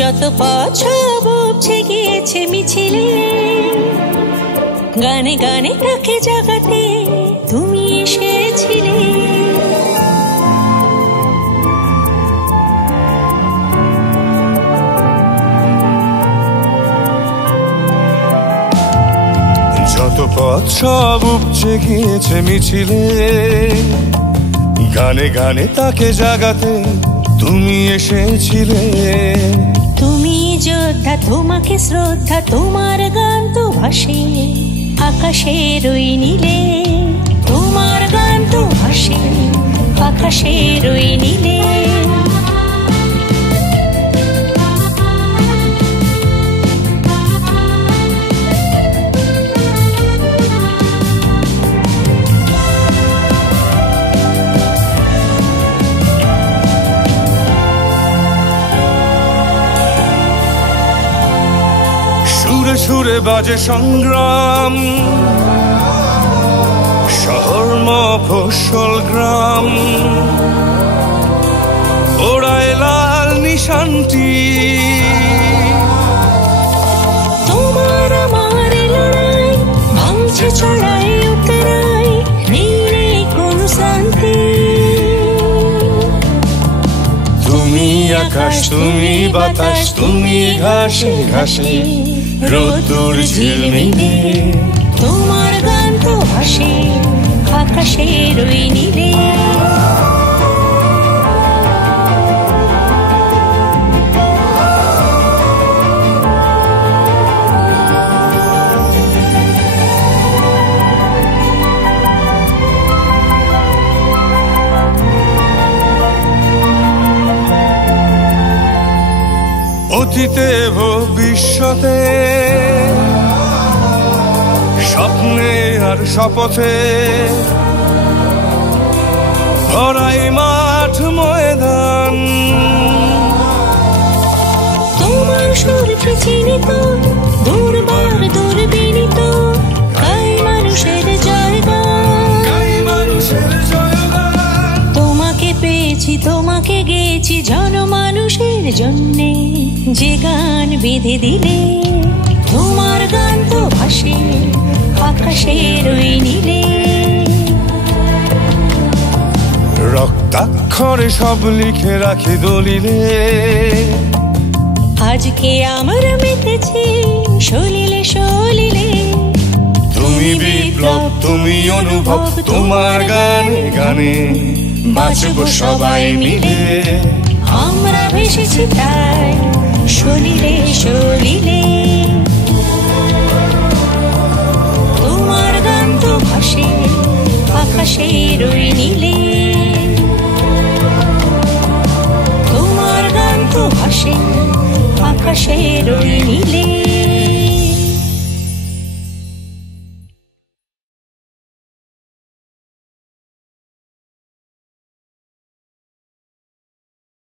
যত পথ সব উপচে গিয়েছে মিছিলে, গানে গানে তাকে জাগাতে তুমি এসেছিলে। যত পথ সব উপচে গিয়েছে মিছিলে, গানে গানে তাকে জাগাতে তুমি এসেছিলে। তুমি যোদ্ধা, তোমাকে শ্রদ্ধা, তোমার গান তো ভাসে আকাশের ওই নীলে। তোমার গান তো ভাসে আকাশের ওই নীলে। সুরে সুরে বাজে সংগ্রাম, শহর মফস্বল গ্রাম, ওড়ায় লাল নিশানটি। তোমার আমার লড়াই ভাঙছে চড়াই উতরাই, নেই রে কোনো শান্তি। তুমি আকাশ, তুমি বাতাস, তুমি ঘাসে ঘাসে রোদ্দুর ঝিলমিলে। তোমার গান তো ভাসে আকাশের ওই নীলে। অতীতে ভবিষ্যতে, স্বপ্নে আর শপথে, ভরাই মাঠ ময়দান। তোমার সুরকে চিনিত দুর্বার দুর্বিনীত, গাই মানুষের জয়গান। তোমাকে পেয়েছি, তোমাকে গেয়েছি জনমানুষের জন্যে, যে গান বেঁধে দিলে। তোমার গান তো ভাসে আকাশের ওই নীলে। রক্তাক্ষরে সব লিখে রাখি দলিলে। আজকে আমরা মেতেছি সলিলে সলিলে। তুমি বিপ্লব, তুমি অনুভব, তোমার গানে গানে বাঁচবো সবাই মিলে। আমরা ভেসেছি তাই সলিলে সলিলে। তোমার গান তো ভাসে আকাশের ওই নীলে। তোমার গান তো ভাসে আকাশের ওই নীলে।